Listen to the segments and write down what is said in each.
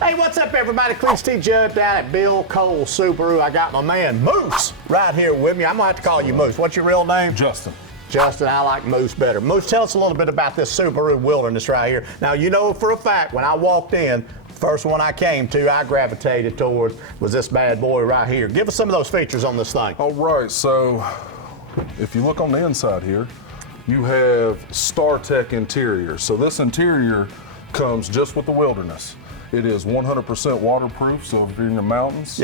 Hey, what's up, everybody? Cledus T. Judd down at Bill Cole Subaru. I got my man Moose right here with me. I'm going to have to call you Moose. What's your real name? Justin. Justin, I like Moose better. Moose, tell us a little bit about this Subaru Wilderness right here. Now, you know for a fact, when I walked in, first one I came to, I gravitated toward was this bad boy right here. Give us some of those features on this thing. All right, so if you look on the inside here, you have StarTech interior. So this interior comes just with the Wilderness. It is 100% waterproof, so if you're in the mountains,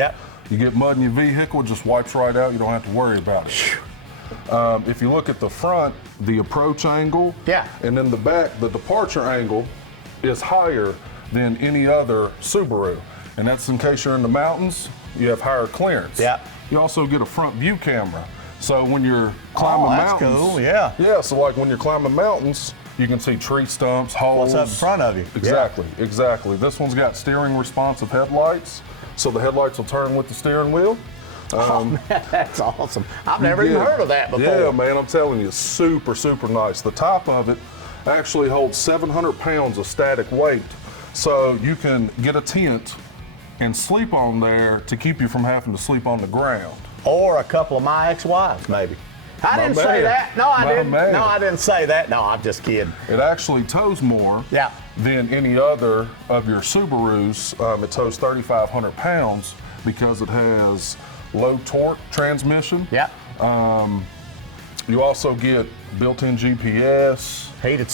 you get mud in your vehicle, it just wipes right out. You don't have to worry about it. If you look at the front, the approach angle, and then the back, the departure angle is higher than any other Subaru. And that's in case you're in the mountains, you have higher clearance. You also get a front view camera. So when you're climbing mountains, cool, so like when you're climbing mountains, you can see tree stumps, holes. What's up in front of you? Exactly. This one's got steering responsive headlights, so the headlights will turn with the steering wheel. Oh man, that's awesome. I've never even heard of that before. Yeah, man, I'm telling you, super, super nice. The top of it actually holds 700 pounds of static weight, so you can get a tent and sleep on there to keep you from having to sleep on the ground. Or a couple of my ex-wives, maybe. I didn't say that. No, I didn't. No, I didn't say that. No, I'm just kidding. It actually tows more than any other of your Subarus. It tows 3,500 pounds because it has low torque transmission. You also get built-in GPS. Heated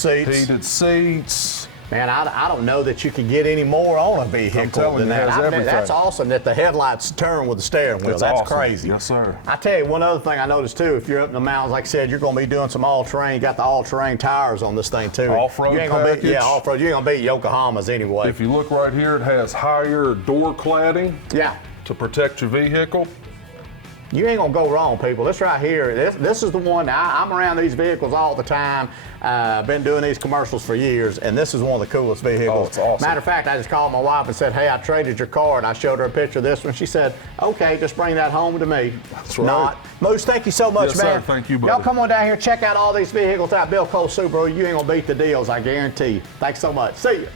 seats. Man, I don't know that you can get any more on a vehicle than that. That's awesome that the headlights turn with the steering wheel. That's awesome. Crazy. Yes, sir. I tell you, one other thing I noticed too, if you're up in the mountains, like I said, you're going to be doing some all-terrain. You got the all-terrain tires on this thing too. Off-road package. Off-road. You're going to be Yokohamas anyway. If you look right here, it has higher door cladding. To protect your vehicle. You ain't gonna go wrong, people. This right here, this is the one. I'm around these vehicles all the time. I've been doing these commercials for years, and this is one of the coolest vehicles. Oh, it's awesome. Matter of fact, I just called my wife and said, hey, I traded your car, and I showed her a picture of this one. She said, okay, just bring that home to me. That's right. Moose, thank you so much, yes, man. Sir. Thank you, buddy. Y'all come on down here, check out all these vehicles out Bill Cole Subaru. You ain't gonna beat the deals, I guarantee you. Thanks so much. See you.